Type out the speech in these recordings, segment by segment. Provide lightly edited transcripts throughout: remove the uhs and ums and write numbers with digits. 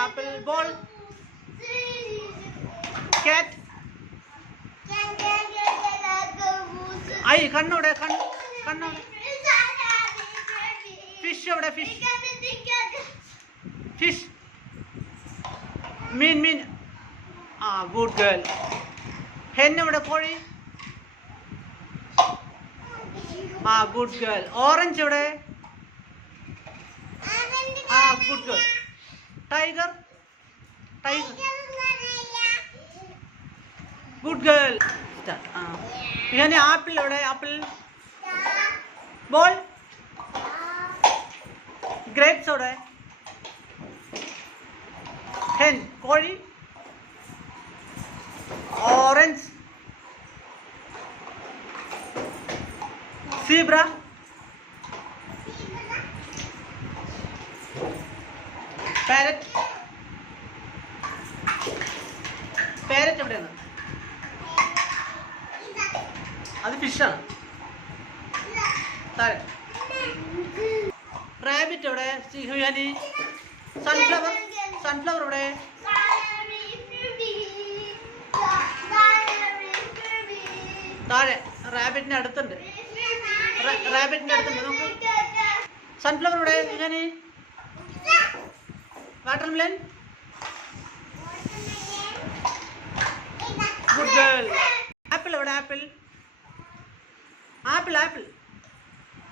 apple. Ball. Cat. Ay, kannode. Fish evade fish. Fish. Mean. Ah, good girl. Hen evade kori. Ah, good girl. Orange evade. Ah, good girl. Tiger. Good girl. Start. Here apple evade apple. Ball. Grapes evade. Hen kori. Orange. Zebra. Parrot എവിടെയാണ്? അത് ഫിഷാണ്. താഴെ rabbit എവിടെ? സിഹുയാനി. Sunflower എവിടെ? താഴെ റാബിറ്റിന്റെ അടുത്തുണ്ട്. നമുക്ക് sunflower എവിടെ? സിഹുയാനി. Watermelon. Good girl. Apple evade apple.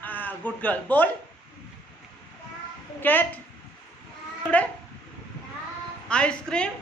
Ah, good girl. Ball. Cat evade? Ice cream.